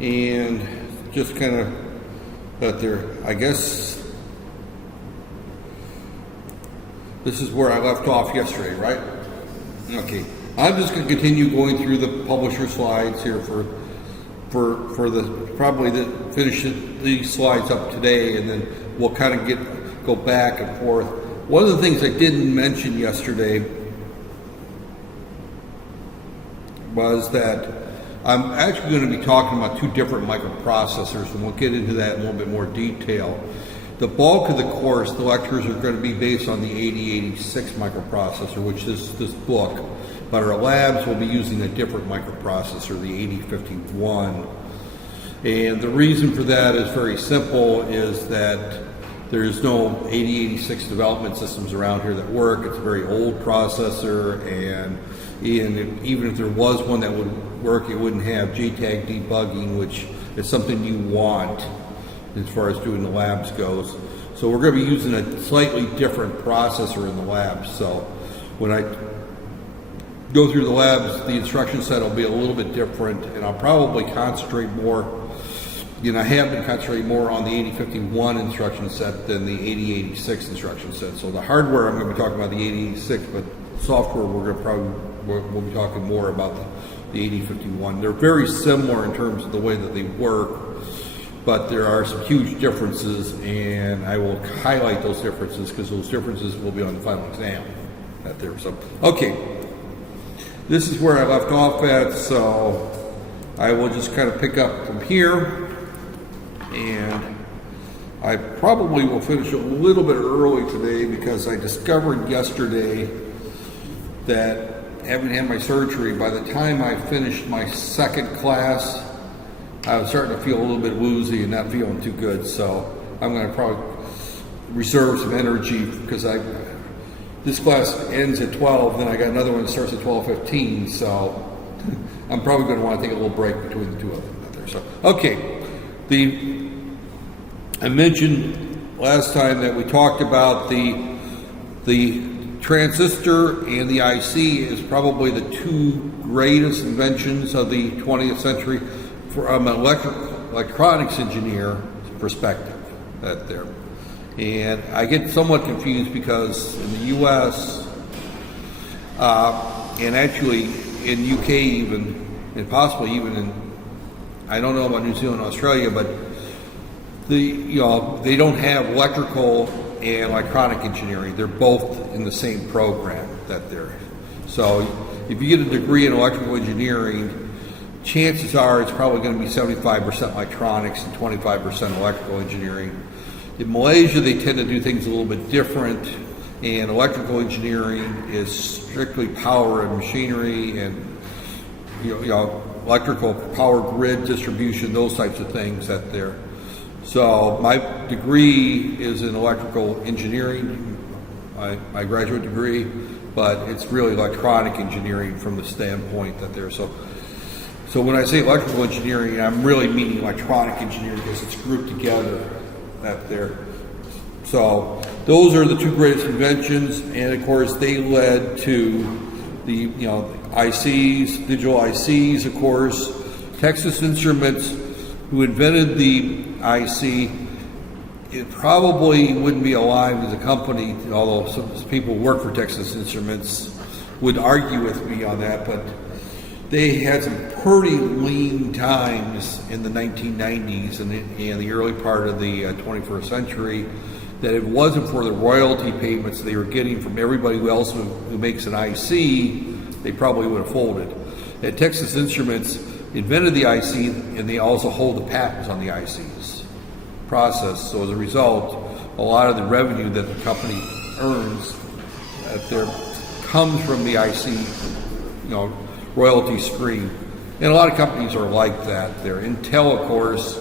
and just kind of out there. I guess this is where I left off yesterday, right? Okay, I'm just going to continue going through the publisher slides here for finish these slides up today, and then we'll kind of go back and forth. One of the things I didn't mention yesterday was that I'm actually going to be talking about two different microprocessors, and we'll get into that in a little bit more detail. The bulk of the course, the lectures are going to be based on the 8086 microprocessor, which is this book, but our labs will be using a different microprocessor, the 8051. And the reason for that is very simple, is that there's no 8086 development systems around here that work. It's a very old processor, and even if there was one that would work, it wouldn't have JTAG debugging, which is something you want as far as doing the labs goes. So we're going to be using a slightly different processor in the labs. So when I go through the labs, the instruction set will be a little bit different, and I'll probably concentrate more, I have been concentrating more on the 8051 instruction set than the 8086 instruction set. So the hardware, I'm going to be talking about the 8086, but software, we'll be talking more about the 8051. They're very similar in terms of the way that they work, but there are some huge differences, and I will highlight those differences because those differences will be on the final exam out there. So, okay, this is where I left off at, so I will just kind of pick up from here, and I probably will finish a little bit early today because I discovered yesterday that, having had my surgery, by the time I finished my second class, I was starting to feel a little bit woozy and not feeling too good. So I'm going to probably reserve some energy because this class ends at 12, then I got another one that starts at 12:15. So I'm probably going to want to take a little break between the two of them out there. So okay, I mentioned last time that we talked about the transistor and the IC is probably the two greatest inventions of the 20th century from an electronics engineer perspective out there. And I get somewhat confused because in the US and actually in UK even, and possibly even in, I don't know about New Zealand and Australia, but they don't have electrical and electronic engineering. They're both in the same program that they're. So if you get a degree in electrical engineering, chances are it's probably going to be 75% electronics and 25% electrical engineering. In Malaysia, they tend to do things a little bit different, and electrical engineering is strictly power and machinery and electrical power grid distribution, those types of things that they're. So my degree is in electrical engineering, my graduate degree, but it's really electronic engineering from the standpoint that they're. So when I say electrical engineering, I'm really meaning electronic engineering because it's grouped together that there. So those are the two greatest inventions, and of course they led to the ICs, digital ICs, of course. Texas Instruments, who invented the IC, it probably wouldn't be alive as a company, although some people who work for Texas Instruments would argue with me on that, but they had some pretty lean times in the 1990s and the early part of the 21st century, that if it wasn't for the royalty payments they were getting from everybody else who makes an IC, they probably would have folded. And Texas Instruments invented the IC, and they also hold the patents on the IC's process. So as a result, a lot of the revenue that the company earns comes from the IC, royalty stream. And a lot of companies are like that. Intel, of course,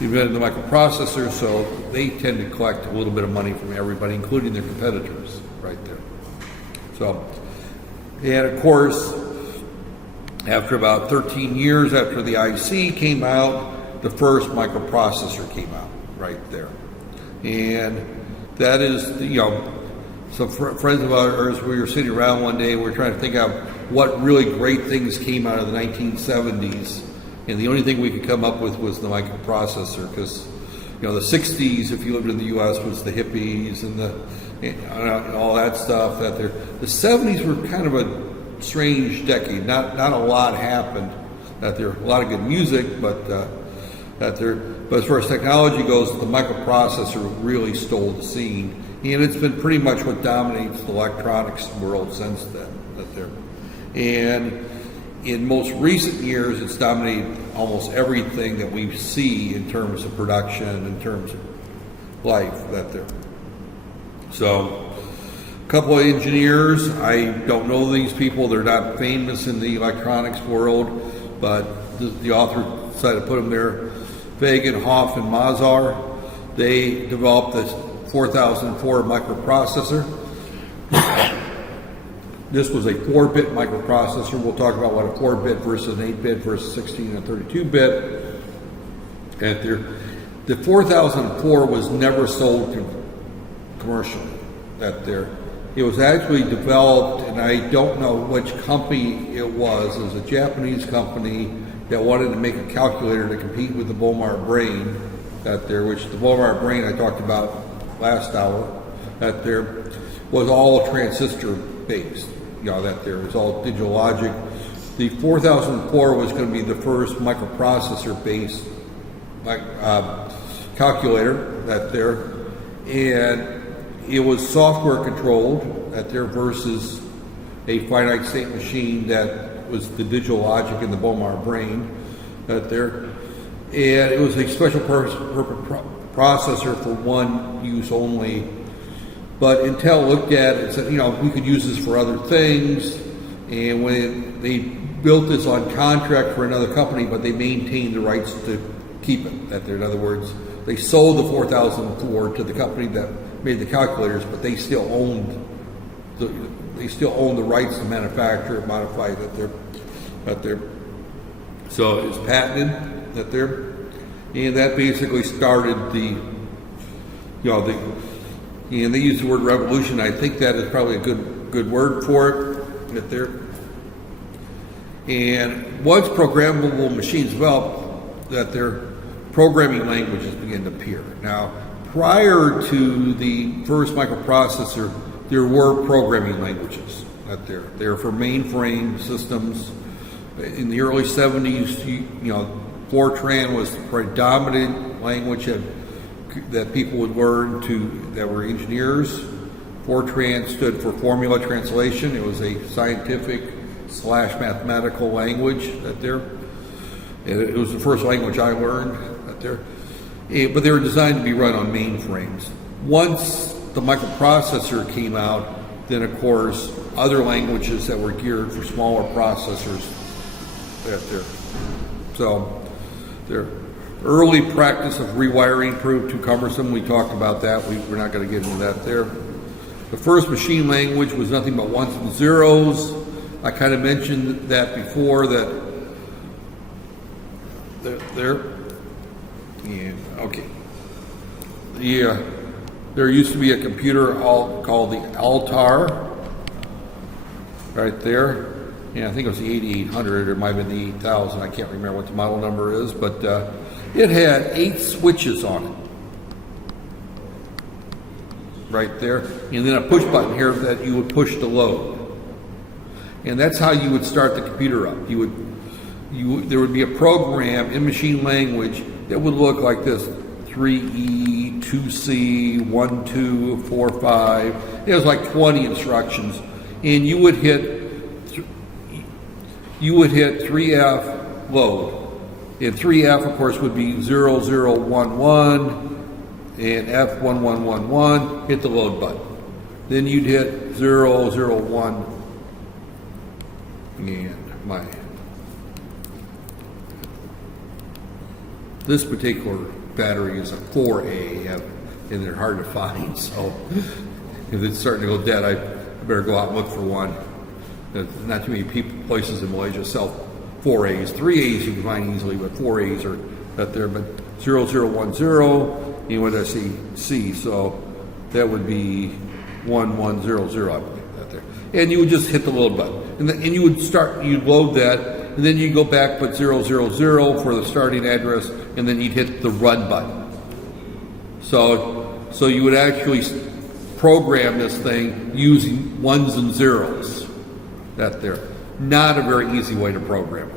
invented the microprocessor, so they tend to collect a little bit of money from everybody, including their competitors, right there. So, and of course, after about 13 years after the IC came out, the first microprocessor came out right there. And that is, some friends of ours, we were sitting around one day, we were trying to think out what really great things came out of the 1970s And the only thing we could come up with was the microprocessor, because the 60s, if you lived in the U.S., was the hippies and all that stuff. The 70s were kind of a strange decade. Not a lot happened. A lot of good music, but as far as technology goes, the microprocessor really stole the scene, and it's been pretty much what dominates the electronics world since then. And in most recent years, it's dominated almost everything that we see in terms of production, in terms of life. So, a couple of engineers. I don't know these people. They're not famous in the electronics world, but the author decided to put them there. Fagan, Hoff, and Mazar. They developed this 4004 microprocessor. This was a 4-bit microprocessor. We'll talk about what a 4-bit versus an 8-bit versus 16 and 32-bit. And the 4004 was never sold commercially. It was actually developed, and I don't know which company it was. It was a Japanese company that wanted to make a calculator to compete with the Bomar Brain, which the Bomar Brain I talked about last hour, was all transistor based. There was all digital logic. The 4004 was going to be the first microprocessor based calculator and it was software controlled versus a finite state machine that was the digital logic in the Bomar Brain and it was a special purpose processor for one use only. But Intel looked at it and said, we could use this for other things. And when they built this on contract for another company, but they maintained the rights to keep it. In other words, they sold the 4004 to the company that made the calculators, but they still owned the rights to manufacture and modify it. So it's patented and that basically started and they use the word revolution. I think that is probably a good word for it. And once programmable machines developed, their programming languages began to appear. Now, prior to the first microprocessor, there were programming languages. They were for mainframe systems. In the early 70s, Fortran was the predominant language that people would learn that were engineers. Fortran stood for formula translation. It was a scientific / mathematical language it was the first language I learned but they were designed to be run on mainframes. Once the microprocessor came out, then of course other languages that were geared for smaller processors so their early practice of rewiring proved too cumbersome. We talked about that. We're not going to get into that there. The first machine language was nothing but ones and zeros. I kind of mentioned that before. There used to be a computer called the Altar, right there. And I think it was the 8800, or it might have been the 8000. I can't remember what the model number is, but it had 8 switches on it, right there, and then a push button here that you would push to load. And that's how you would start the computer up. There would be a program in machine language that would look like this: 3E, 2C, 1, 2, 4, 5. It was like 20 instructions, and you would hit 3F load. And 3F, of course, would be 0011 and F1111. Hit the load button. Then you'd hit 001 and this particular battery is a 4A, and they're hard to find. So if it's starting to go dead, I better go out and look for one. Not too many places in Malaysia sell 4As. 3As you can find easily, but 4As are out there. But 0010, you want to see C, so that would be 1100, I believe, out there. And you would just hit the load button, and you'd load that, then you go back, put 000 for the starting address, and then you'd hit the run button. So you would actually program this thing using ones and zeros. That there. Not a very easy way to program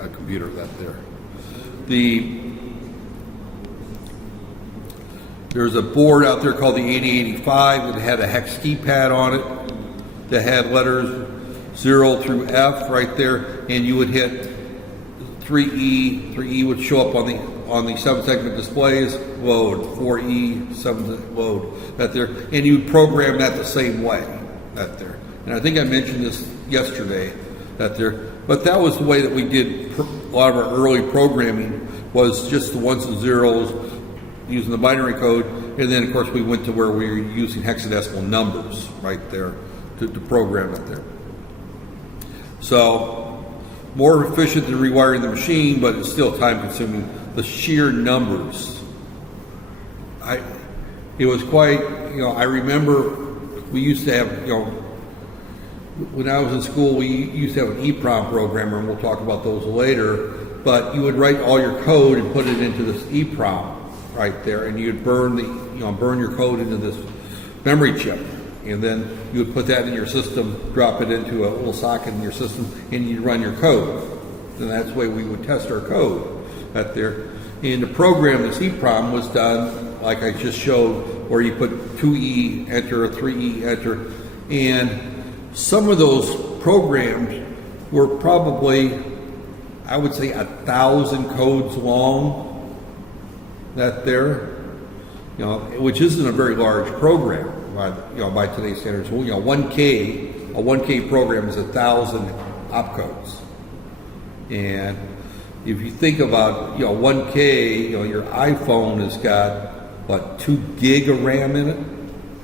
a computer. That there. There's a board out there called the 8085 that had a hex keypad on it that had letters 0 through F right there, and you would hit 3E. 3E would show up on the 7-segment displays. Load 4E 7 load that there, and you would program that the same way. That there, and I think I mentioned this yesterday. That there, but that was the way that we did a lot of our early programming, was just the ones and zeros using the binary code, and then of course we went to where we were using hexadecimal numbers right there to program it there. So more efficient than rewiring the machine, but it's still time consuming. The sheer numbers, it was quite, I remember we used to have, when I was in school, we used to have an EEPROM programmer, and we'll talk about those later, but you would write all your code and put it into this EEPROM right there, and you'd burn your code into this memory chip, and then you would put that in your system, drop it into a little socket in your system, and you'd run your code. And that's the way we would test our code right there. And the program, this EEPROM, was done like I just showed, where you put 2E enter, 3E enter, and some of those programs were probably, I would say, 1,000 codes long. That there, which isn't a very large program by today's standards. Well, a 1K program is 1,000 opcodes. And if you think about 1K, your iPhone has got what, 2 gig of RAM in it.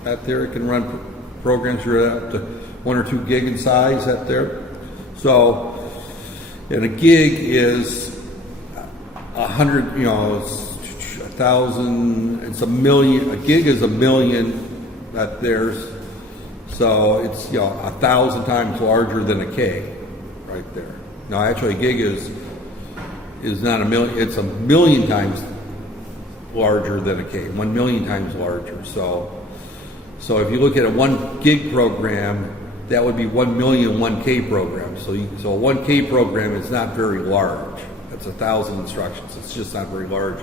That there, it can run programs that are up to 1 or 2 gig in size. That there. So, and a gig is 100. It's 1,000. It's a million. A gig is a million. That there's. So it's 1,000 times larger than a K, right there. Now, actually, a gig is not a million. It's a million times larger than a K. 1 million times larger. So if you look at a 1 gig program, that would be 1 million 1K programs. So a 1K program is not very large. That's 1,000 instructions. It's just not very large.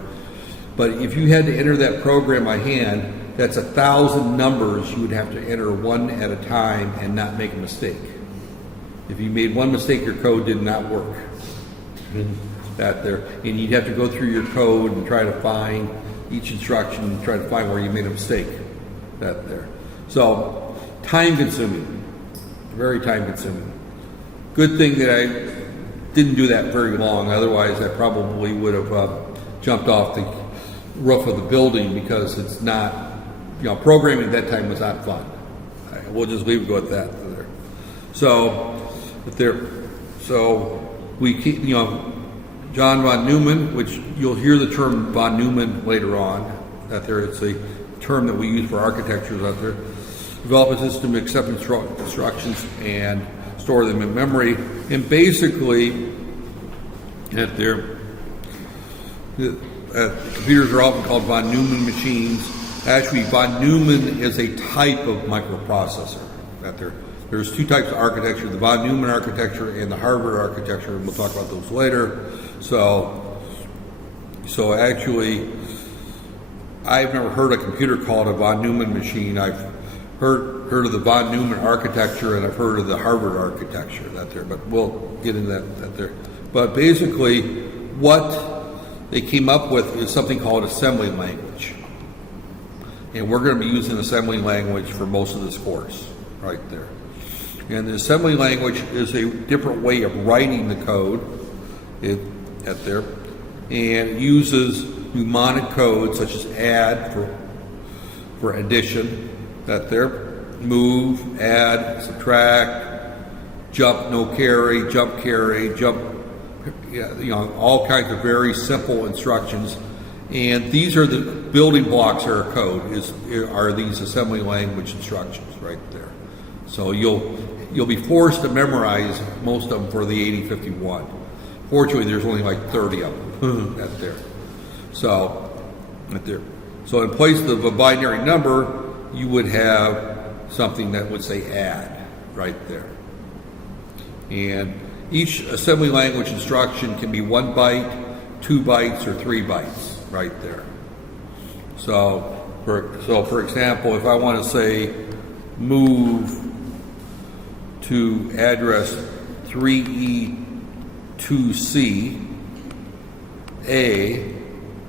But if you had to enter that program by hand, that's 1,000 numbers you would have to enter one at a time and not make a mistake. If you made one mistake, your code did not work. That there, and you'd have to go through your code and try to find each instruction and try to find where you made a mistake. That there. So time consuming, very time consuming. Good thing that I didn't do that very long. Otherwise, I probably would have jumped off the roof of the building, because it's not, programming at that time was not fun. We'll just leave it go at that. So we keep, John von Neumann, which you'll hear the term von Neumann later on. That there, it's a term that we use for architectures out there. Develop a system to accept instructions and store them in memory. And basically, computers are often called von Neumann machines. Actually, von Neumann is a type of microprocessor. There's 2 types of architecture: the von Neumann architecture and the Harvard architecture, and we'll talk about those later. So actually, I've never heard a computer called a von Neumann machine. I've heard of the von Neumann architecture, and I've heard of the Harvard architecture. But we'll get into that there. But basically, what they came up with is something called assembly language. And we're going to be using assembly language for most of this course, right there. And the assembly language is a different way of writing the code and it uses mnemonic code such as add for addition, move, add, subtract, jump, no carry, jump, all kinds of very simple instructions. And these are the building blocks of our code, are these assembly language instructions right there. So you'll be forced to memorize most of them for the 8051. Fortunately, there's only like 30 of them. That's there. So, right there. So in place of a binary number, you would have something that would say add right there. And each assembly language instruction can be 1 byte, 2 bytes, or 3 bytes right there. So for example, if I want to say move to address 3E2C A,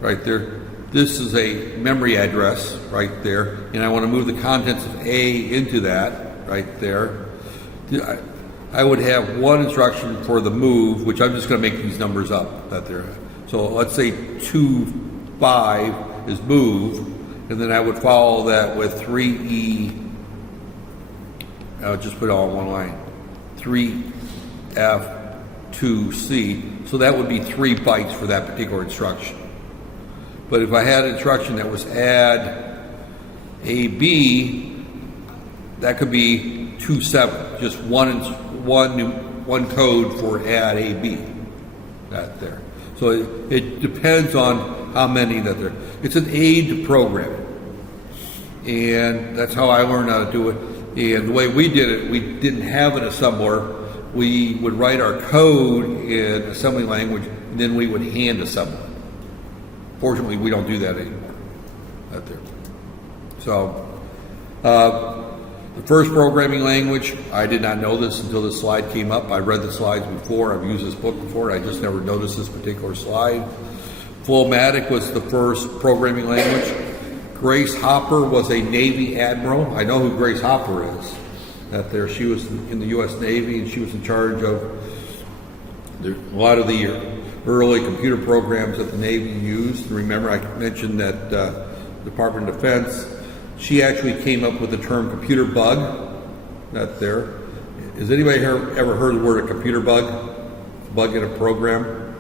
right there, this is a memory address right there, and I want to move the contents of A into that right there. I would have one instruction for the move, which I'm just going to make these numbers up that there. So let's say 2.5 is move, and then I would follow that with 3E. I would just put it all in one line. 3F2C. So that would be 3 bytes for that particular instruction. But if I had an instruction that was add AB, that could be 2.7, just one code for add AB. That there. So it depends on how many that there. It's an aid to programming, and that's how I learned how to do it. And the way we did it, we didn't have an assembler. We would write our code in assembly language, and then we would hand assemble it. Fortunately, we don't do that anymore. Right there. So, the first programming language, I did not know this until this slide came up. I read the slides before. I've used this book before. I just never noticed this particular slide. Flowmatic was the first programming language. Grace Hopper was a Navy admiral. I know who Grace Hopper is. That there, she was in the U.S. Navy, and she was in charge of a lot of the early computer programs that the Navy used. Remember, I mentioned that Department of Defense. She actually came up with the term computer bug. That there. Has anybody ever heard the word a computer bug? Bug in a program.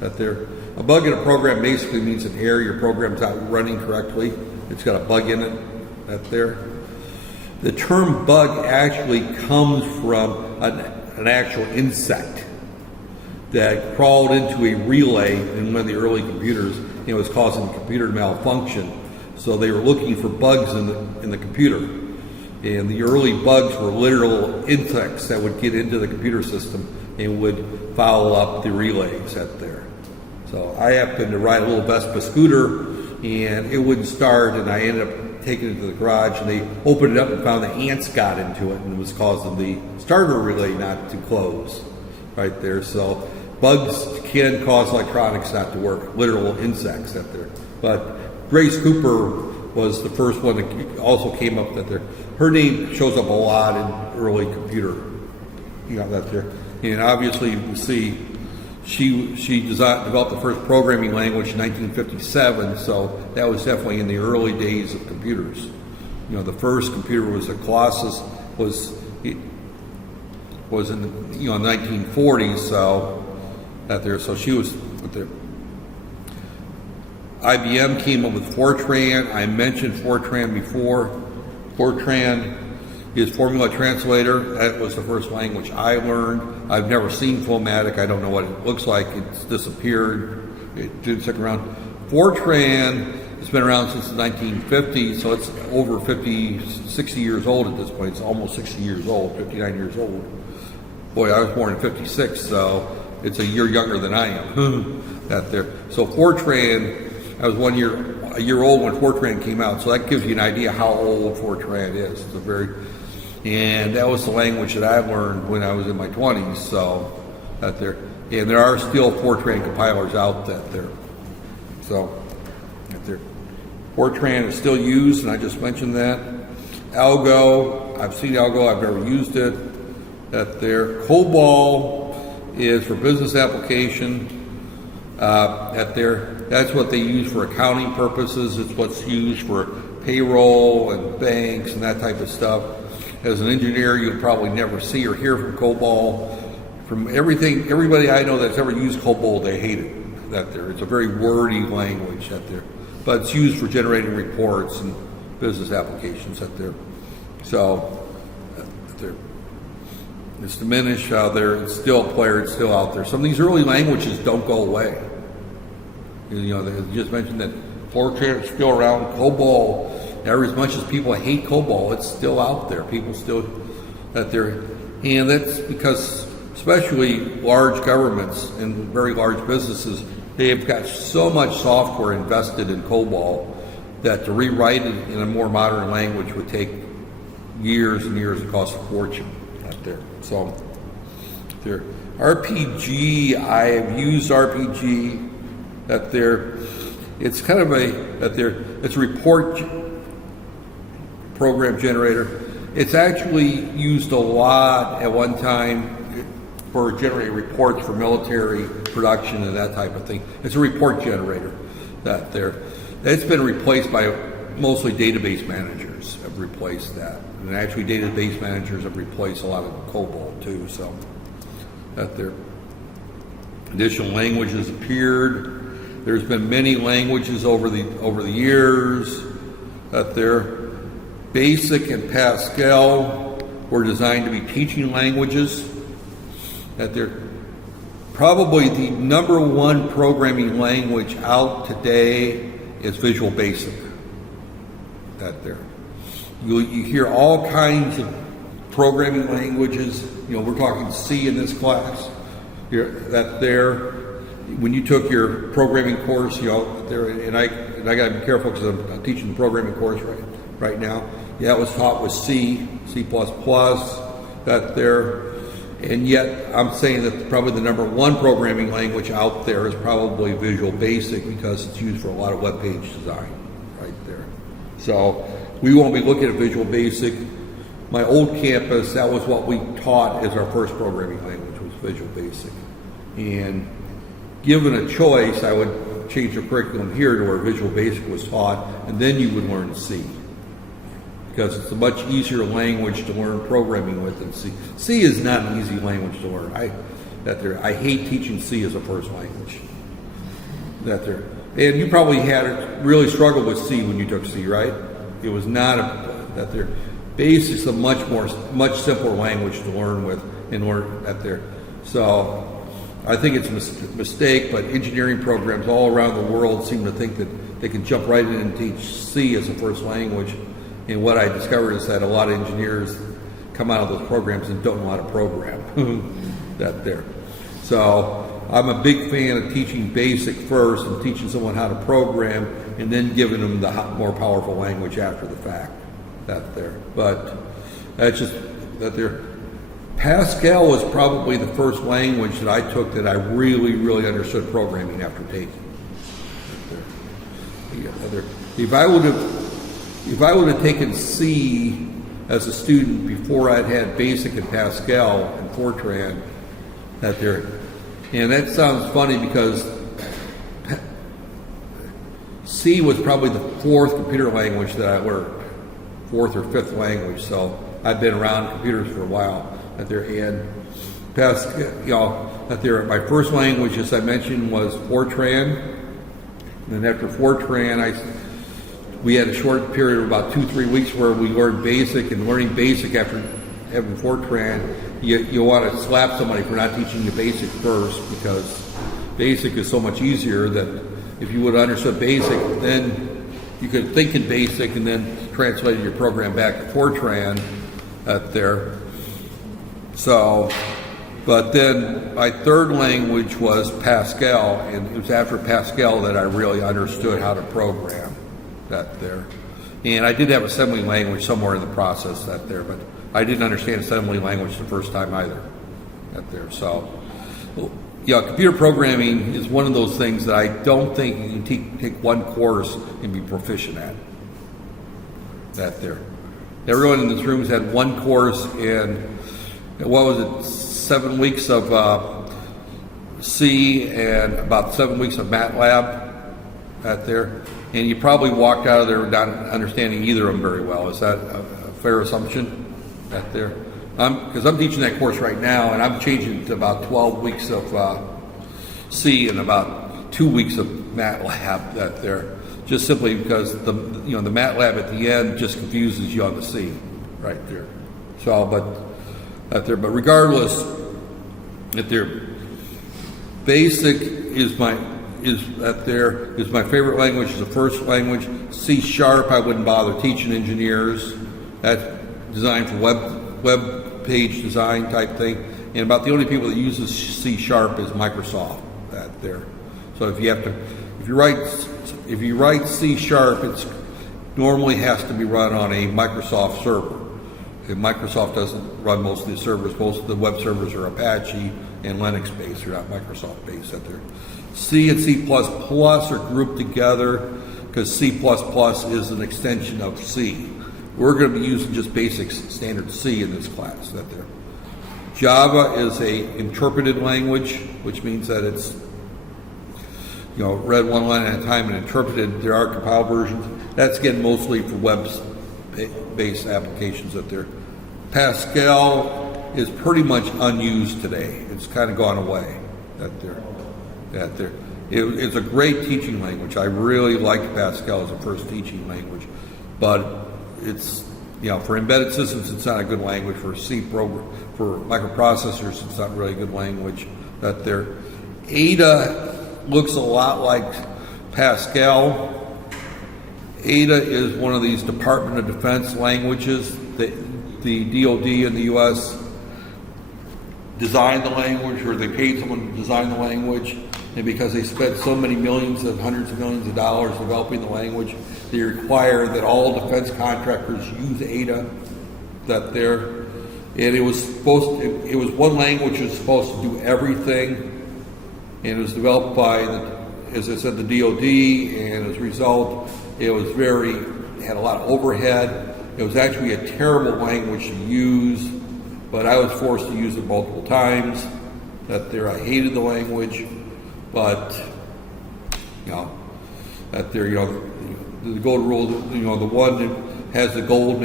That there. A bug in a program basically means an error. Your program's not running correctly. It's got a bug in it. That there. The term bug actually comes from an actual insect that crawled into a relay in one of the early computers, and it was causing the computer to malfunction. So they were looking for bugs in the computer. And the early bugs were literal insects that would get into the computer system and would foul up the relays out there. So I happened to ride a little Vespa scooter, and it wouldn't start, and I ended up taking it to the garage, and they opened it up and found the ants got into it and it was causing the starter relay not to close right there. So bugs can cause electronics not to work, literal insects out there. But Grace Cooper was the first one that also came up that there. Her name shows up a lot in early computer, that there. And obviously you can see she developed the first programming language in 1957, so that was definitely in the early days of computers. The first computer was a Colossus, was in the 1940s, so that there. So she was there. IBM came up with Fortran. I mentioned Fortran before. Fortran is Formula Translator. That was the first language I learned. I've never seen Flowmatic. I don't know what it looks like. It's disappeared. It didn't stick around. Fortran has been around since the 1950s, so it's over 60 years old at this point. It's almost 60 years old, 59 years old. Boy, I was born in 56, so it's a year younger than I am. That there. So Fortran, I was a year old when Fortran came out, so that gives you an idea how old Fortran is. It's and that was the language that I learned when I was in my 20s. So that there, and there are still Fortran compilers out there. So that there, Fortran is still used, and I just mentioned that. Algo, I've seen Algo, I've never used it. That there, COBOL is for business application. That's what they use for accounting purposes. It's what's used for payroll and banks and that type of stuff. As an engineer, you'll probably never see or hear from COBOL. From everybody I know that's ever used COBOL, they hate it. That there, it's a very wordy language. That there, but it's used for generating reports and business applications. That there, so that there. It's diminished out there. It's still a player. It's still out there. Some of these early languages don't go away. You know, they just mentioned that Fortran is still around. COBOL, as much as people hate COBOL, it's still out there. People still that they're, and that's because especially large governments and very large businesses, they have got so much software invested in COBOL that to rewrite it in a more modern language would take years and years and cost a fortune out there. So there, RPG, I have used RPG. That there, it's kind of it's a report program generator. It's actually used a lot at one time for generating reports for military production and that type of thing. It's a report generator. That there, it's been replaced by mostly database managers have replaced that, and actually database managers have replaced a lot of COBOL too. So that there, additional languages appeared. There's been many languages over the years. That there, BASIC and Pascal were designed to be teaching languages. That they're probably the number one programming language out today is Visual Basic. That there, you hear all kinds of programming languages. You know, we're talking C in this class. That there. When you took your programming course, you know, there, and I got to be careful because I'm teaching the programming course right now. Yeah, it was taught with C, C++, that there, and yet I'm saying that probably the number one programming language out there is probably Visual Basic because it's used for a lot of web page design, right there. So we won't be looking at Visual Basic. My old campus, that was what we taught as our first programming language, was Visual Basic, and given a choice, I would change the curriculum here to where Visual Basic was taught, and then you would learn C. Because it's a much easier language to learn programming with than C. C is not an easy language to learn. I hate teaching C as a first language. And you probably really struggled with C when you took C, right? It was not Basic's a much simpler language to learn with and learn that there. So I think it's a mistake, but engineering programs all around the world seem to think that they can jump right in and teach C as a first language. And what I discovered is that a lot of engineers come out of those programs and don't know how to program. that there. So I'm a big fan of teaching BASIC first and teaching someone how to program and then giving them the more powerful language after the fact. That there. But that's just that there. Pascal was probably the first language that I took that I really, really understood programming after taking. If I would have taken C as a student before I'd had BASIC and Pascal and Fortran, and that sounds funny because C was probably the fourth computer language that I learned, fourth or fifth language. So I've been around computers for a while. And Pascal, my first language, as I mentioned, was Fortran. And after Fortran, we had a short period of about 2-3 weeks where we learned BASIC. And learning BASIC after having Fortran, you want to slap somebody for not teaching you BASIC first, because BASIC is so much easier that if you would have understood BASIC, then you could think in BASIC and then translated your program back to Fortran there. So, but then my third language was Pascal, and it was after Pascal that I really understood how to program that there. And I did have assembly language somewhere in the process that there, but I didn't understand assembly language the first time either that there. So, yeah, computer programming is one of those things that I don't think you can take one course and be proficient at that there. Everyone in this room has had one course in, what was it, 7 weeks of C and about 7 weeks of MATLAB out there, and you probably walked out of there not understanding either of them very well. Is that a fair assumption out there? Because I'm teaching that course right now, and I'm changing to about 12 weeks of C and about 2 weeks of MATLAB out there, just simply because the MATLAB at the end just confuses you on the C right there. So, but out there. But regardless, that there, basic is my favorite language. Is the first language. C# I wouldn't bother teaching engineers. That's designed for web page design type thing. And about the only people that uses C# is Microsoft. That there. So if you write C#, it's normally has to be run on a Microsoft server. And Microsoft doesn't run most of the servers. Most of the web servers are Apache and Linux based. They're not Microsoft based out there. C and C++ are grouped together because C++ is an extension of C. We're going to be using just basic standard C in this class. That there. Java is a interpreted language, which means that it's read one line at a time and interpreted. There are compiled versions. That's again mostly for web-based applications out there. Pascal is pretty much unused today. It's kind of gone away. It's a great teaching language. I really like Pascal as a first teaching language, but it's for embedded systems, it's not a good language. For C program, for microprocessors, it's not really a good language. Ada looks a lot like Pascal. Ada is one of these Department of Defense languages. The DoD in the U.S. designed the language, or they paid someone to design the language, and because they spent so many hundreds of millions of dollars developing the language, they require that all defense contractors use Ada. And it was one language that was supposed to do everything, and it was developed by, as I said, the DoD, and as a result, it had a lot of overhead. It was actually a terrible language to use, but I was forced to use it multiple times. I hated the language, but the gold rule, the one that has the gold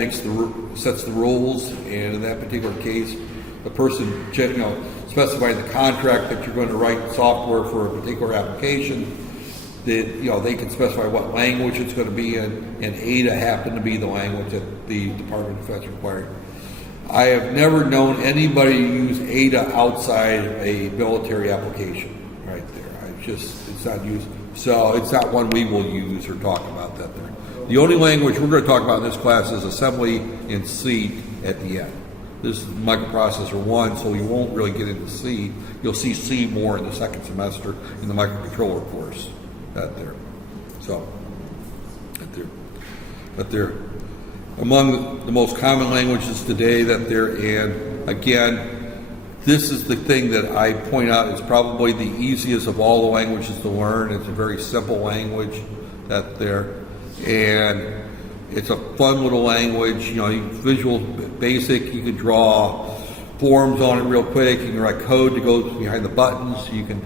sets the rules, and in that particular case, the person specifying the contract that you're going to write software for a particular application, that they can specify what language it's going to be in, and Ada happened to be the language that the Department of Defense required. I have never known anybody use Ada outside a military application. Right there, it's not used. So it's not one we will use or talk about that there. The only language we're going to talk about in this class is assembly and C at the end. This is microprocessor 1, so you won't really get into C. You'll see C more in the second semester in the microcontroller course. They're among the most common languages today and again, this is the thing that I point out is probably the easiest of all the languages to learn. It's a very simple language and it's a fun little language. Visual Basic, you can draw forms on it real quick. You can write code that goes behind the buttons. You can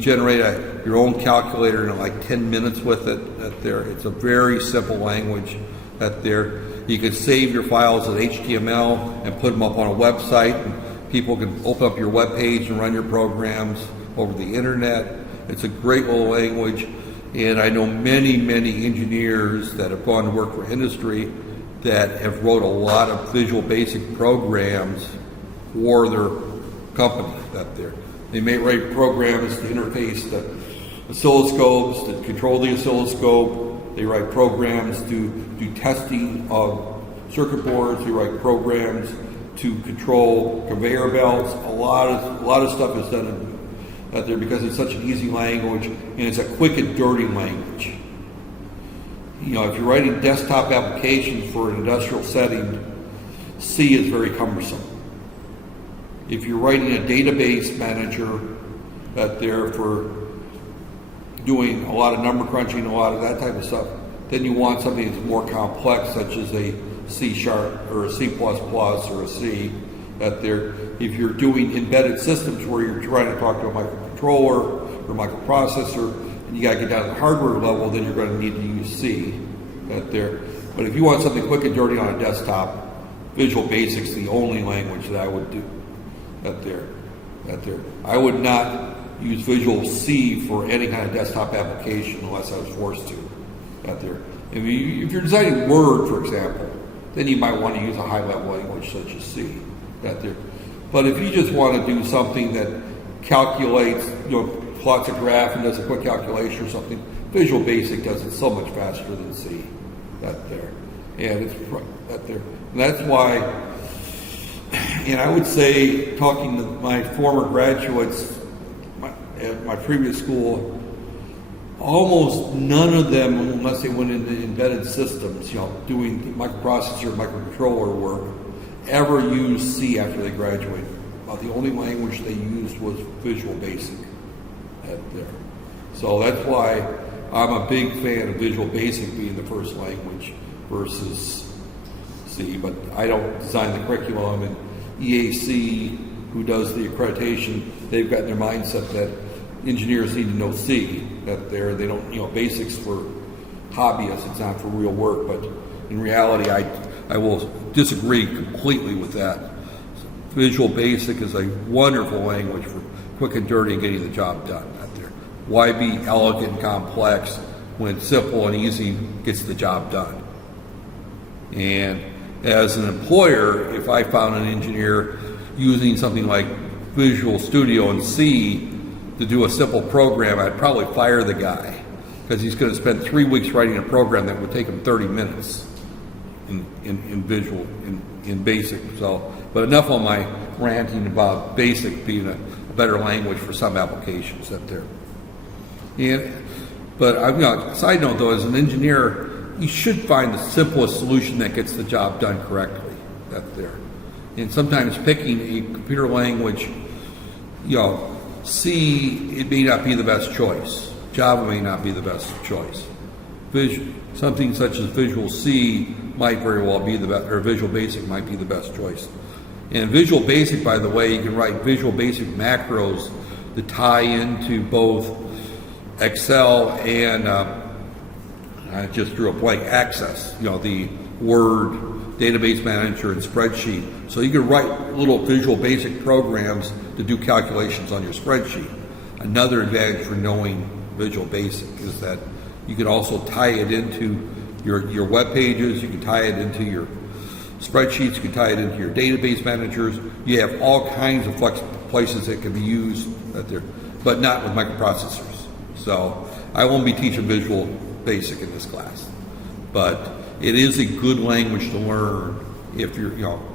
generate your own calculator in like 10 minutes with it. It's a very simple language. You can save your files as HTML and put them up on a website. And people can open up your web page and run your programs over the internet. It's a great little language. And I know many engineers that have gone to work for industry that have wrote a lot of Visual Basic programs for their company. They may write programs to interface the oscilloscopes, to control the oscilloscope. They write programs to do testing of circuit boards. They write programs to control conveyor belts. A lot of stuff is done out there because it's such an easy language and it's a quick and dirty language. If you're writing desktop applications for an industrial setting, C is very cumbersome. If you're writing a database manager for doing a lot of number crunching, a lot of that type of stuff, then you want something that's more complex, such as a C# or a C++ or a C. If you're doing embedded systems where you're trying to talk to a microcontroller or microprocessor, and you got to get down to the hardware level, then you're going to need to use C. But if you want something quick and dirty on a desktop, Visual Basic's the only language that I would do. I would not use Visual C for any kind of desktop application unless I was forced to. If you're designing Word, for example, then you might want to use a high-level language such as C. that there. But if you just want to do something that calculates, plots a graph and does a quick calculation or something, Visual Basic does it so much faster than C, that there. And it's that there. And that's why, and I would say, talking to my former graduates at my previous school, almost none of them, unless they went into embedded systems, doing microprocessor, microcontroller work, ever used C after they graduated. About the only language they used was Visual Basic there. So that's why I'm a big fan of Visual Basic being the first language versus C. But I don't design the curriculum, and EAC, who does the accreditation, they've got in their mindset that engineers need to know C. That they don't, basics for hobbyists, it's not for real work. But in reality, I will disagree completely with that. Visual Basic is a wonderful language for quick and dirty and getting the job done out there. Why be elegant and complex when simple and easy gets the job done? And as an employer, if I found an engineer using something like Visual Studio and C to do a simple program, I'd probably fire the guy, because he's going to spend 3 weeks writing a program that would take him 30 minutes in Visual, in Basic. So, but enough on my ranting about Basic being a better language for some applications up there. But side note though, as an engineer, you should find the simplest solution that gets the job done correctly. Up there, and sometimes picking a computer language, C, it may not be the best choice. Java may not be the best choice. Something such as Visual C might very well be the best, or Visual Basic might be the best choice. And Visual Basic, by the way, you can write Visual Basic macros to tie into both Excel and I just drew a blank, Access, the Word, Database Manager, and Spreadsheet. So you can write little Visual Basic programs to do calculations on your spreadsheet. Another advantage for knowing Visual Basic is that you can also tie it into your web pages, you can tie it into your spreadsheets, you can tie it into your database managers. You have all kinds of places that can be used there, but not with microprocessors. So I won't be teaching Visual Basic in this class, but it is a good language to learn if you're,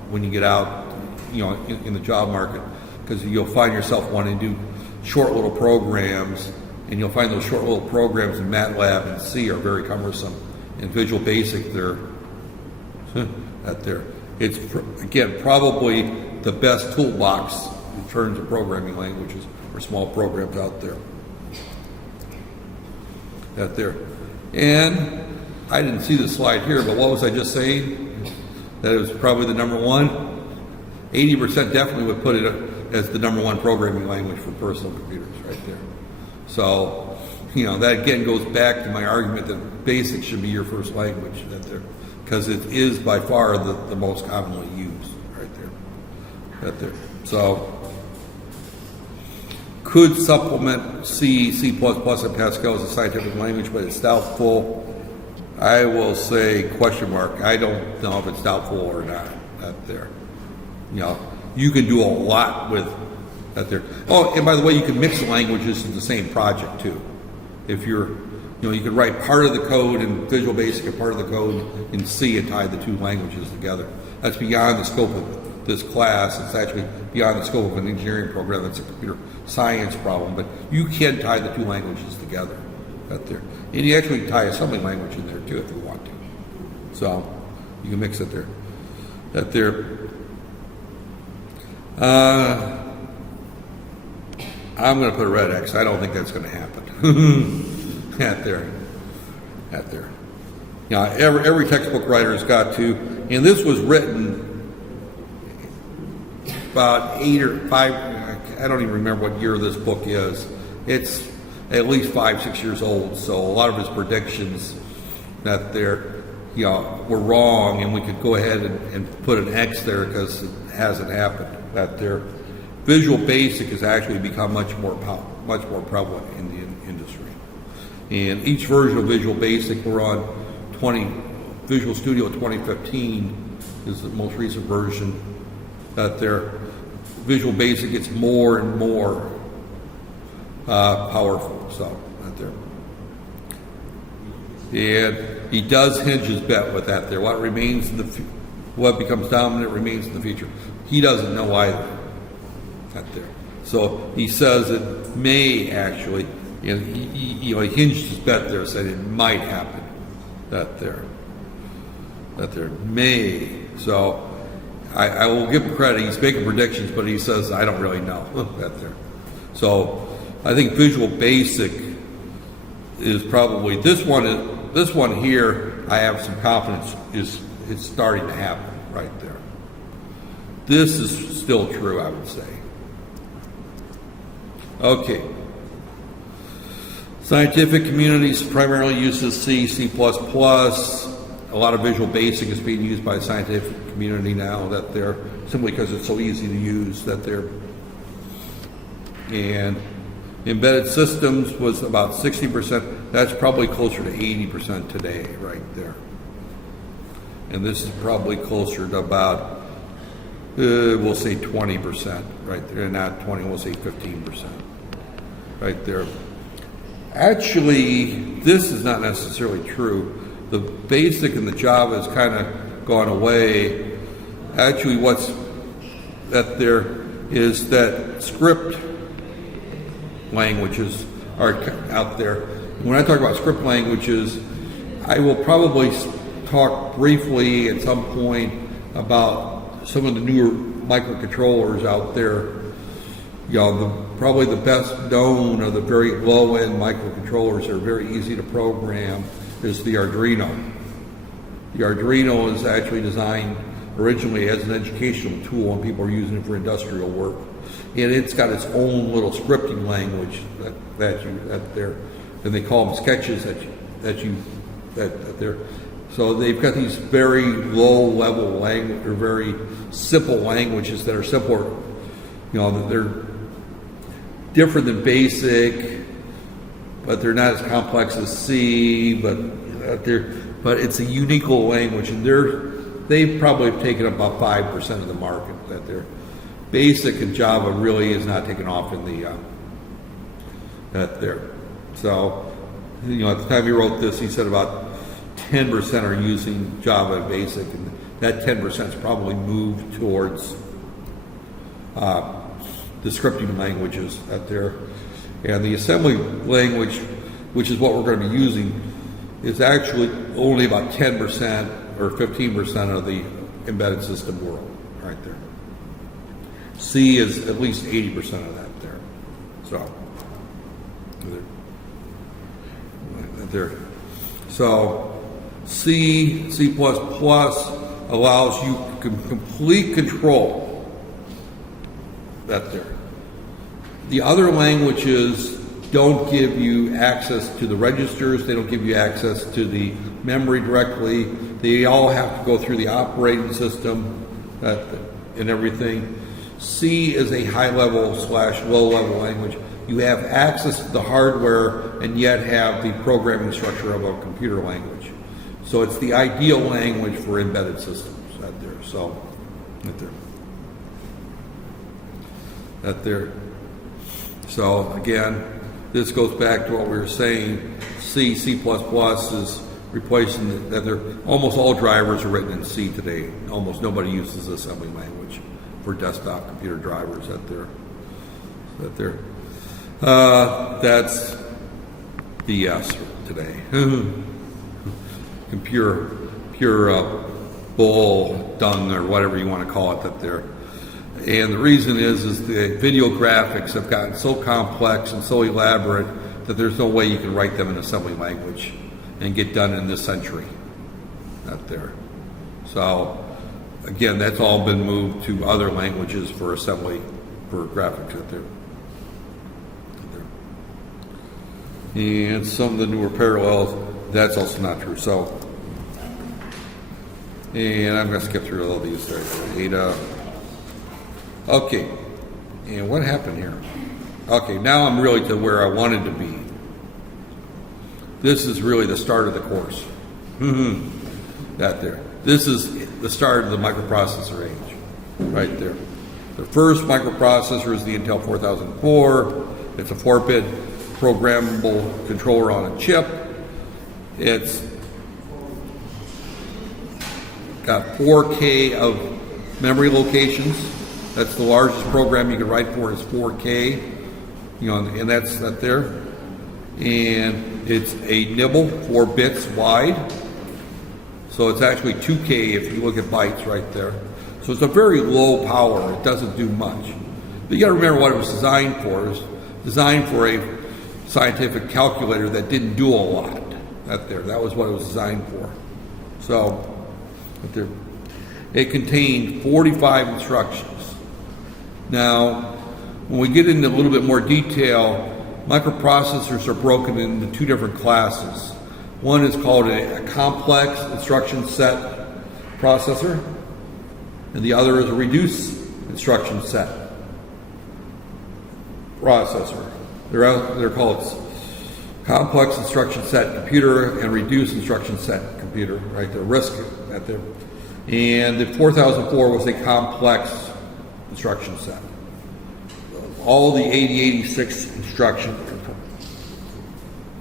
when you get out, in the job market, because you'll find yourself wanting to do short little programs, and you'll find those short little programs in MATLAB and C are very cumbersome. In Visual Basic, they're it's again probably the best toolbox in terms of programming languages or small programs out there. And I didn't see the slide here, but what was I just saying? That it was probably the number one. 80% definitely would put it as the number one programming language for personal computers, right there. So, that again goes back to my argument that Basic should be your first language, because it is by far the most commonly used, right there. So, could supplement C, C++, and Pascal as a scientific language, but it's doubtful. I will say question mark. I don't know if it's doubtful or not out there. You can do a lot with that there. Oh, and by the way, you can mix languages in the same project too. If you're, you can write part of the code in Visual Basic and part of the code in C and tie the two languages together. That's beyond the scope of this class. It's actually beyond the scope of an engineering program. That's a computer science problem, but you can tie the two languages together out there. And you actually tie assembly language in there too if you want to. So you can mix it there. I'm going to put a red X. I don't think that's going to happen. At there. Every textbook writer's got to, and this was written about 8 or 5, I don't even remember what year this book is. It's at least 5-6 years old, so a lot of his predictions were wrong, and we could go ahead and put an X there because it hasn't happened. Visual Basic has actually become much more prevalent in the industry. And each version of Visual Basic, we're on Visual Studio 2015 is the most recent version. that their Visual Basic gets more and more powerful. So that there. And he does hinge his bet with that there. What remains in what becomes dominant remains in the future. He doesn't know either. That there. So he says it may actually, he hinged his bet there, said it might happen. That there may. So I will give him credit. He's making predictions, but he says I don't really know. That there. So I think Visual Basic is probably this one here. I have some confidence it's starting to happen right there. This is still true, I would say. Okay. Scientific communities primarily uses C, C++. A lot of Visual Basic is being used by the scientific community now, that they're simply because it's so easy to use, that they're. And embedded systems was about 60%. That's probably closer to 80% today, right there. And this is probably closer to about, we'll say 20%, right there. Not 20, we'll say 15%, right there. Actually, this is not necessarily true. The Basic and the Java has kind of gone away. Actually, what's that there is that script languages are out there. When I talk about script languages, I will probably talk briefly at some point about some of the newer microcontrollers out there. Probably the best known of the very low-end microcontrollers that are very easy to program is the Arduino. The Arduino is actually designed originally as an educational tool, and people are using it for industrial work. And it's got its own little scripting language that there, and they call them sketches that they're. So they've got these very low-level language or very simple languages that are simpler. They're different than Basic, but they're not as complex as C. But it's a unique little language, and they've probably taken up about 5% of the market. That they're Basic and Java really is not taking off in the that there. So at the time he wrote this, he said about 10% are using Java and Basic, and that 10% is probably moved towards the scripting languages out there. And the assembly language, which is what we're going to be using, is actually only about 10% or 15% of the embedded system world, right there. C is at least 80% of that there. So C, C++ allows you complete control. That there. The other languages don't give you access to the registers. They don't give you access to the memory directly. They all have to go through the operating system and everything. C is a high-level / low-level language. You have access to the hardware and yet have the programming structure of a computer language. So it's the ideal language for embedded systems out there. So, So again, this goes back to what we were saying. C, C++ is replacing that. Almost all drivers are written in C today. Almost nobody uses assembly language for desktop computer drivers out there. That's BS today. Pure bull, dung, or whatever you want to call it. And the reason is the video graphics have gotten so complex and so elaborate that there's no way you can write them in assembly language and get done in this century. Out there. So again, that's all been moved to other languages for assembly, for graphics out there. And some of the newer parallels, that's also not true. So, and I'm going to skip through all these. Ada. Okay, and what happened here? Okay, now I'm really to where I wanted to be. This is really the start of the course. That there. This is the start of the microprocessor age. right there. The first microprocessor is the Intel 4004. It's a 4-bit programmable controller on a chip. It's got 4K of memory locations. That's the largest program you can write for is 4K, and that's that there. And it's a nibble, 4 bits wide. So it's actually 2K if you look at bytes right there. So it's a very low power. It doesn't do much. But you got to remember what it was designed for. It was designed for a scientific calculator that didn't do a lot. That was what it was designed for. So it contained 45 instructions. Now, when we get into a little bit more detail, microprocessors are broken into 2 different classes. One is called a complex instruction set processor, and the other is a reduced instruction set processor. They're called complex instruction set computer and reduced instruction set computer, right there, RISC right there. And the 4004 was a complex instruction set. All the 8086 instruction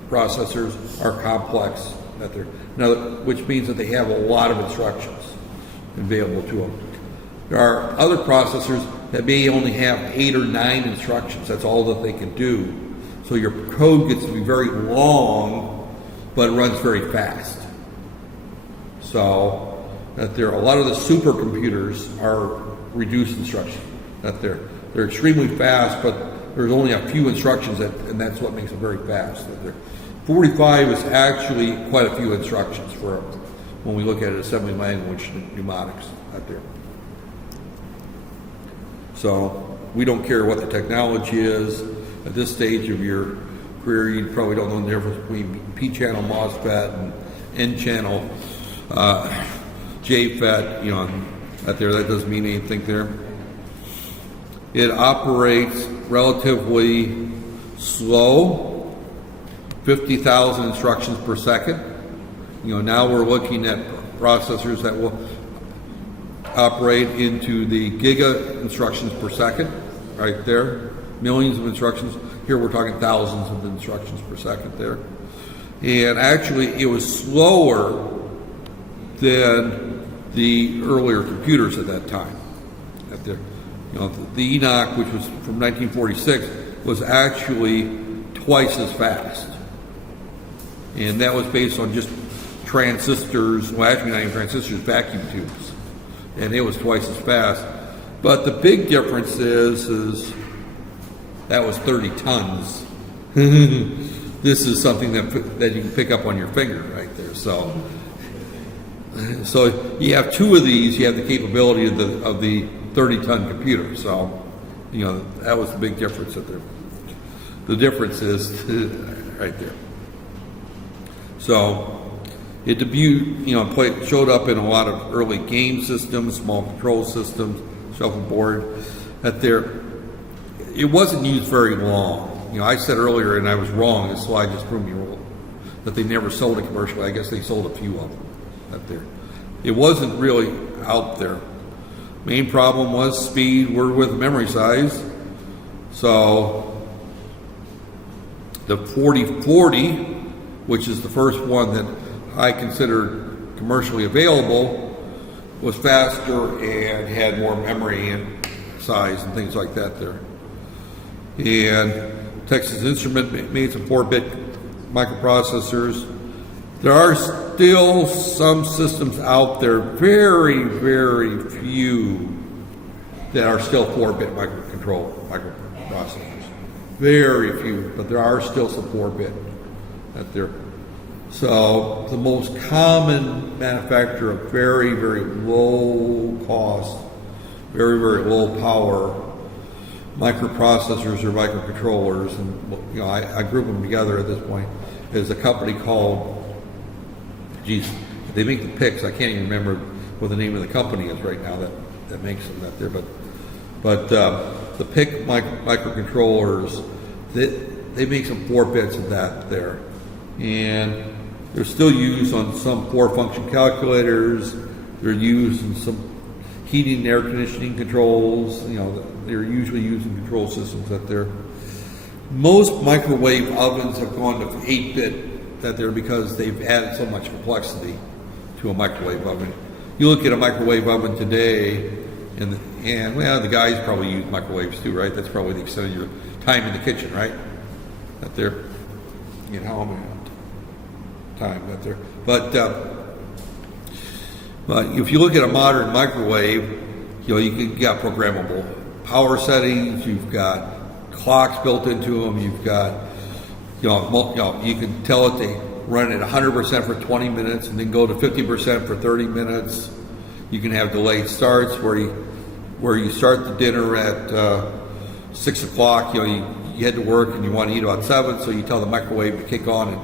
processors are complex, which means that they have a lot of instructions available to them. There are other processors that may only have 8 or 9 instructions. That's all that they can do. So your code gets to be very long, but it runs very fast. So a lot of the supercomputers are reduced instruction. They're extremely fast, but there's only a few instructions, and that's what makes them very fast. 45 is actually quite a few instructions for when we look at it, assembly language mnemonics out there. So we don't care what the technology is. At this stage of your career, you probably don't know the difference between P-channel MOSFET and N-channel JFET, out there. That doesn't mean anything there. It operates relatively slow, 50,000 instructions per second. Now we're looking at processors that will operate into the giga instructions per second, right there. Millions of instructions. Here we're talking thousands of instructions per second there. And actually it was slower than the earlier computers at that time. The Enoch, which was from 1946, was actually twice as fast. And that was based on just transistors, well actually not even transistors, vacuum tubes. And it was twice as fast. But the big difference is that was 30 tons. This is something that you can pick up on your finger right there. So you have 2 of these, you have the capability of the 30-ton computer. So, that was the big difference. The difference is right there. So it debuted, showed up in a lot of early game systems, small control systems, shuffleboard. It wasn't used very long. I said earlier, and I was wrong, this slide just proved me wrong, that they never sold it commercially. I guess they sold a few of them. It wasn't really out there. Main problem was speed, word width, memory size. So the 4040, which is the first one that I considered commercially available, was faster and had more memory and size and things like that there. And Texas Instrument made some 4-bit microprocessors. There are still some systems out there, very, very few, that are still 4-bit microprocessors. Very few, but there are still some 4-bit out there. So the most common manufacturer of very, very low cost, very, very low power microprocessors or microcontrollers, and I group them together at this point, is a company called, they make the picks. I can't even remember what the name of the company is right now that makes them out there. But the PIC microcontrollers, they make some 4 bits of that there, and they're still used on some 4-function calculators. They're used in some heating and air conditioning controls. You know, they're usually using control systems that they're. Most microwave ovens have gone to 8-bit that they're because they've added so much complexity to a microwave oven. You look at a microwave oven today, and well, the guys probably use microwaves too, right? That's probably the extent of your time in the kitchen, right? That they're, you know, how many time that they're, but if you look at a modern microwave, you know, you got programmable power settings, you've got clocks built into them, you've got, you can tell it to run at 100% for 20 minutes and then go to 50% for 30 minutes. You can have delayed starts where you start the dinner at 6 o'clock. You know, you head to work and you want to eat about 7, so you tell the microwave to kick on at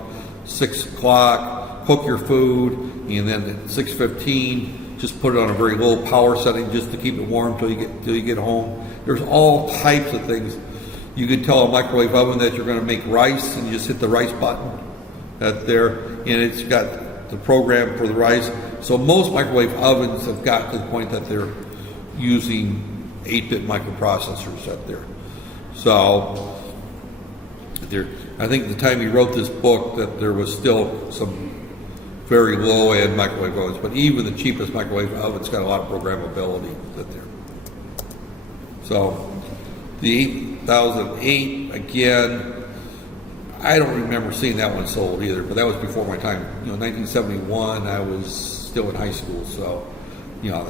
6 o'clock, cook your food, and then at 6:15, just put it on a very low power setting just to keep it warm till you get home. There's all types of things. You can tell a microwave oven that you're going to make rice, and you just hit the rice button there, and it's got the program for the rice. So most microwave ovens have got to the point that they're using 8-bit microprocessors out there. So I think at the time he wrote this book that there was still some very low-end microwave ovens, but even the cheapest microwave oven's got a lot of programmability that there. So the 8008, again, I don't remember seeing that one sold either, but that was before my time. You know, 1971, I was still in high school, so, you know,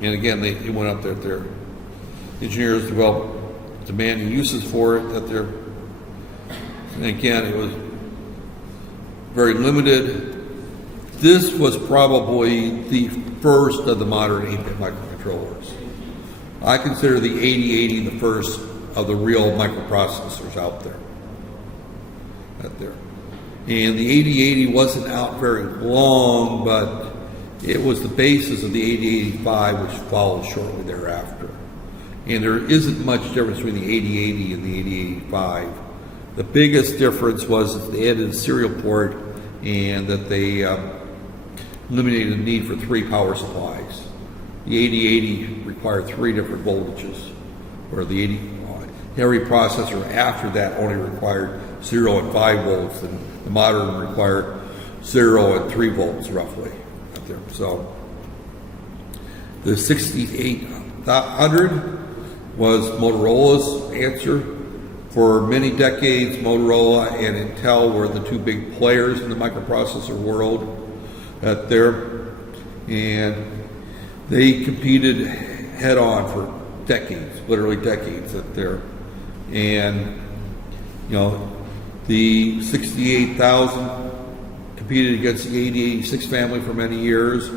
and again, it went up there, their engineers developed demanding uses for it, and again, it was very limited. This was probably the first of the modern 8-bit microcontrollers. I consider the 8080 the first of the real microprocessors out there. And the 8080 wasn't out very long, but it was the basis of the 8085, which followed shortly thereafter. And there isn't much difference between the 8080 and the 8085. The biggest difference was that they added a serial port and that they eliminated the need for 3 power supplies. The 8080 required 3 different voltages, where every processor after that only required 0 and 5 volts, and the modern required 0 and 3 volts roughly out there. So the 6800 was Motorola's answer. For many decades, Motorola and Intel were the 2 big players in the microprocessor world out there, and they competed head on for decades, literally decades out there. And, you know, the 68,000 competed against the 8086 family for many years.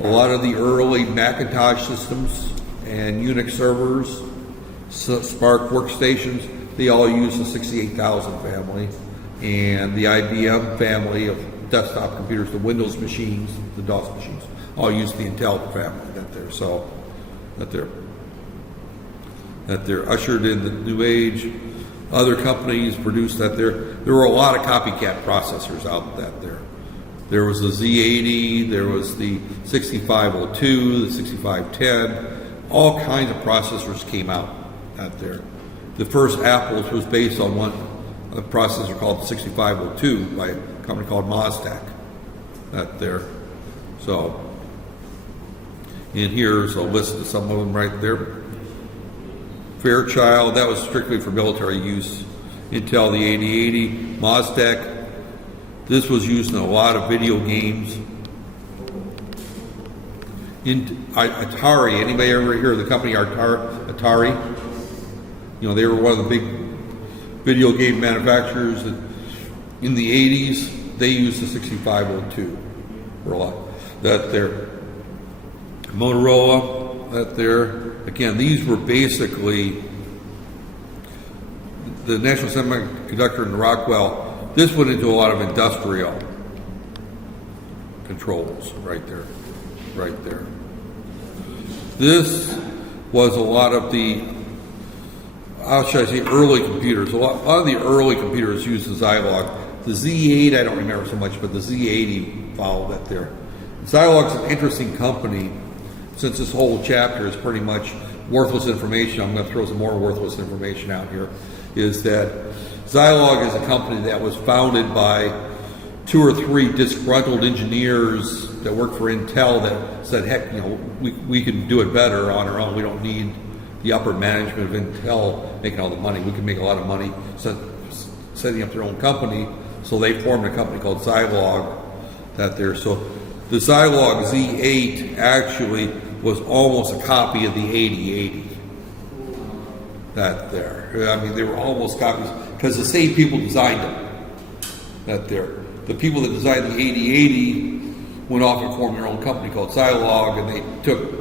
A lot of the early Macintosh systems and Unix servers, Spark workstations, they all use the 68,000 family. And the IBM family of desktop computers, the Windows machines, the DOS machines, all use the Intel family that they're ushered in the new age. Other companies produced that there were a lot of copycat processors out that there. There was the Z80, there was the 6502, the 6510, all kinds of processors came out there. The first Apples was based on a processor called the 6502 by a company called Mostek out there. So, and here's a list of some of them right there. Fairchild, that was strictly for military use. Intel, the 8080, Mostek. This was used in a lot of video games. Atari, anybody ever hear of the company Atari? You know, they were one of the big video game manufacturers. In the 80s, they used the 6502 for a lot. That there. Motorola, that there. Again, these were basically the National Semiconductor and the Rockwell. This went into a lot of industrial controls right there. This was a lot of the, how should I say, early computers. A lot of the early computers used the Zilog. The Z8, I don't remember so much, but the Z80 follow that there. Zilog's an interesting company, since this whole chapter is pretty much worthless information. I'm going to throw some more worthless information out here, is that Zilog is a company that was founded by 2 or 3 disgruntled engineers that worked for Intel that said, heck, we can do it better on our own. We don't need the upper management of Intel making all the money. We can make a lot of money setting up their own company. So they formed a company called Zilog that there. So the Zilog Z8 actually was almost a copy of the 8080 that there. I mean, they were almost copies because the same people designed them that there. The people that designed the 8080 went off and formed their own company called Zilog, and they took,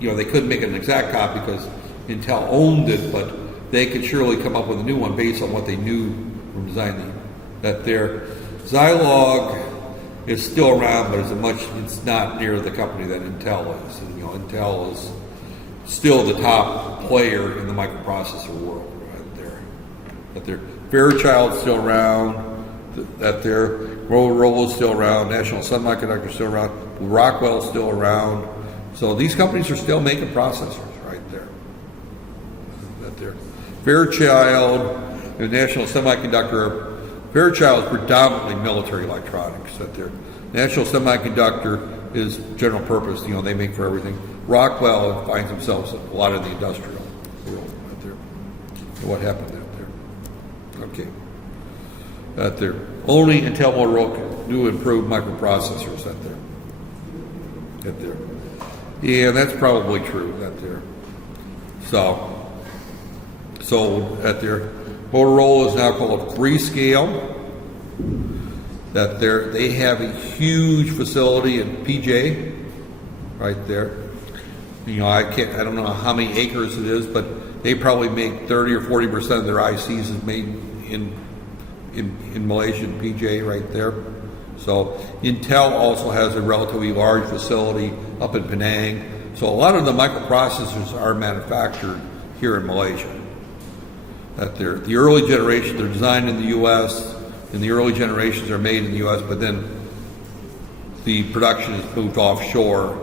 they couldn't make an exact copy because Intel owned it, but they could surely come up with a new one based on what they knew from designing that there. Zilog is still around, but it's not near the company that Intel is. And, Intel is still the top player in the microprocessor world right there. That there. Fairchild's still around. That there. Motorola's still around. National Semiconductor's still around. Rockwell's still around. So these companies are still making processors right there. That there. Fairchild and National Semiconductor. Fairchild is predominantly military electronics. That there. National Semiconductor is general purpose. They make for everything. Rockwell finds themselves a lot in the industrial world. Right there. What happened out there? Okay. Out there. Only Intel Motorola can do improved microprocessors. Out there. Out there. Yeah, that's probably true. Out there. So at there. Motorola is now called Freescale. That they have a huge facility in PJ, right there. I don't know how many acres it is, but they probably make 30 or 40% of their ICs is made in Malaysia and PJ right there. So Intel also has a relatively large facility up in Penang. So a lot of the microprocessors are manufactured here in Malaysia. That the early generation, they're designed in the U.S., and the early generations are made in the U.S., but then the production is moved offshore,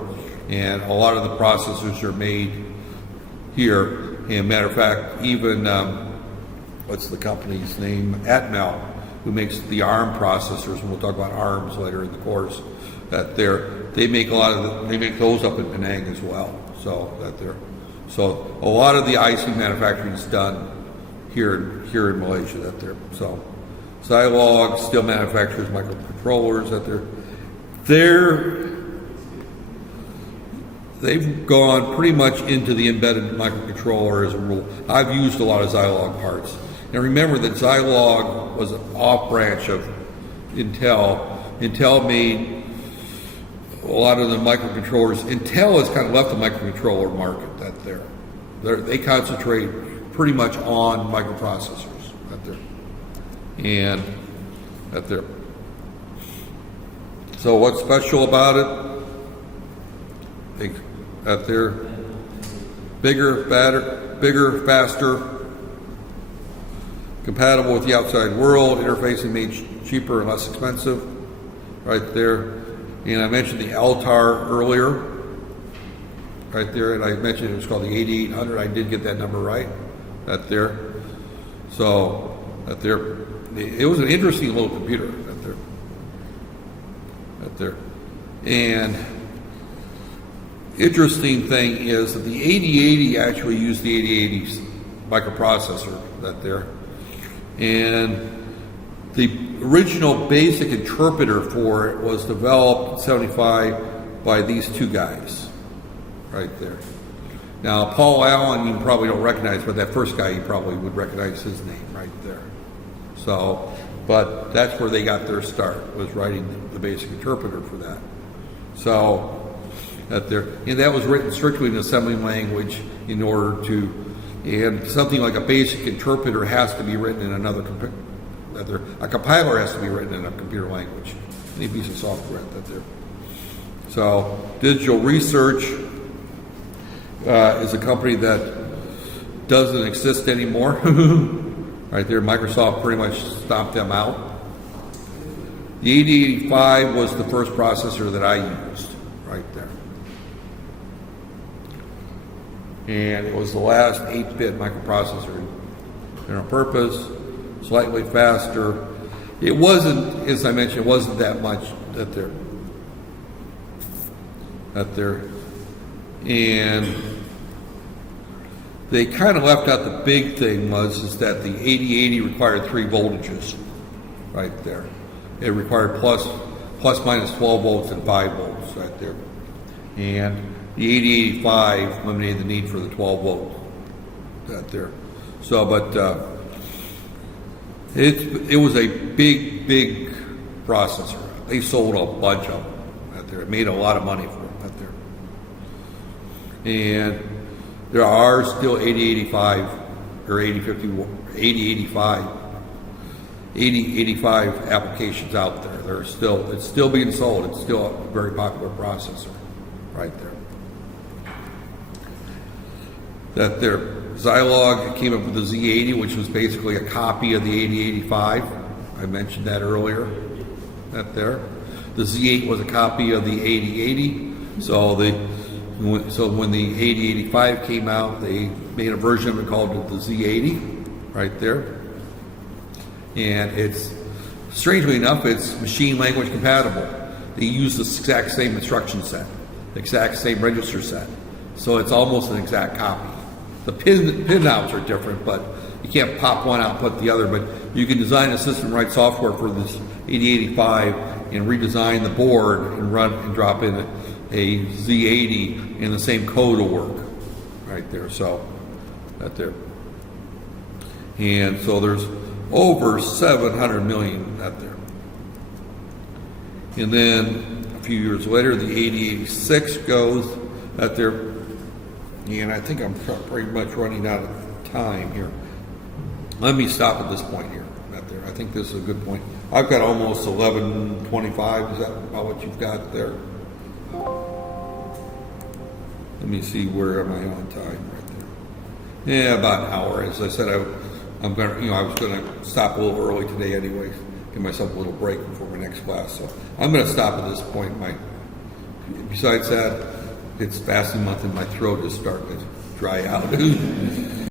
and a lot of the processors are made here. And matter of fact, even, what's the company's name? Atmel, who makes the ARM processors, and we'll talk about ARMs later in the course, that they make they make those up in Penang as well. So a lot of the IC manufacturing is done here in Malaysia. So Zilog still manufactures microcontrollers. They've gone pretty much into the embedded microcontroller as a rule. I've used a lot of Zilog parts. And remember that Zilog was an off branch of Intel. Intel made a lot of the microcontrollers. Intel has kind of left the microcontroller market. They concentrate pretty much on microprocessors. And so what's special about it? I think that they're bigger, faster, compatible with the outside world, interfacing made cheaper and less expensive, right there. And I mentioned the Altar earlier, right there, and I mentioned it was called the 8800. I did get that number right, that there. So that there. It was an interesting little computer out there. And interesting thing is that the 8080 actually used the 8080 microprocessor that there. And the original basic interpreter for it was developed in 75 by these two guys right there. Now, Paul Allen, you probably don't recognize, but that first guy, you probably would recognize his name right there. So, but that's where they got their start, was writing the basic interpreter for that. So, that was written strictly in assembly language in order to, and something like a basic interpreter has to be written in another computer. A compiler has to be written in a computer language, any piece of software there. So, Digital Research is a company that doesn't exist anymore. Right there, Microsoft pretty much stomped them out. The 8085 was the first processor that I used, right there. And it was the last 8-bit microprocessor. Purpose, slightly faster. It wasn't, as I mentioned, it wasn't that much that there. And they kind of left out the big thing is that the 8080 required 3 voltages, right there. It required plus minus 12 volts and 5 volts, right there. And the 8085 eliminated the need for the 12 volt, right there. So, but it was a big processor. They sold a bunch of them out there. It made a lot of money for them out there. And there are still 8085 or 8085 applications out there. It's still being sold. It's still a very popular processor, right there. That their Zilog came up with the Z80, which was basically a copy of the 8085. I mentioned that earlier. That there. The Z8 was a copy of the 8080. So when the 8085 came out, they made a version of it called the Z80, right there. And it's, strangely enough, it's machine language compatible. They use the exact same instruction set, the exact same register set. So it's almost an exact copy. The pin outs are different, but you can't pop one out and put the other. But you can design a system, write software for this 8085 and redesign the board and run and drop in a Z80 and the same code will work, right there. So, right there. And so there's over 700 million out there. And then a few years later, the 8086 goes out there. And I think I'm pretty much running out of time here. Let me stop at this point here, out there. I think this is a good point. I've got almost 11:25. Is that about what you've got there? Let me see, where am I on time right there? Yeah, about an hour. As I said, I was gonna stop a little early today anyway, give myself a little break before my next class. So I'm gonna stop at this point. Besides that, it's fasting month and my throat is starting to dry out.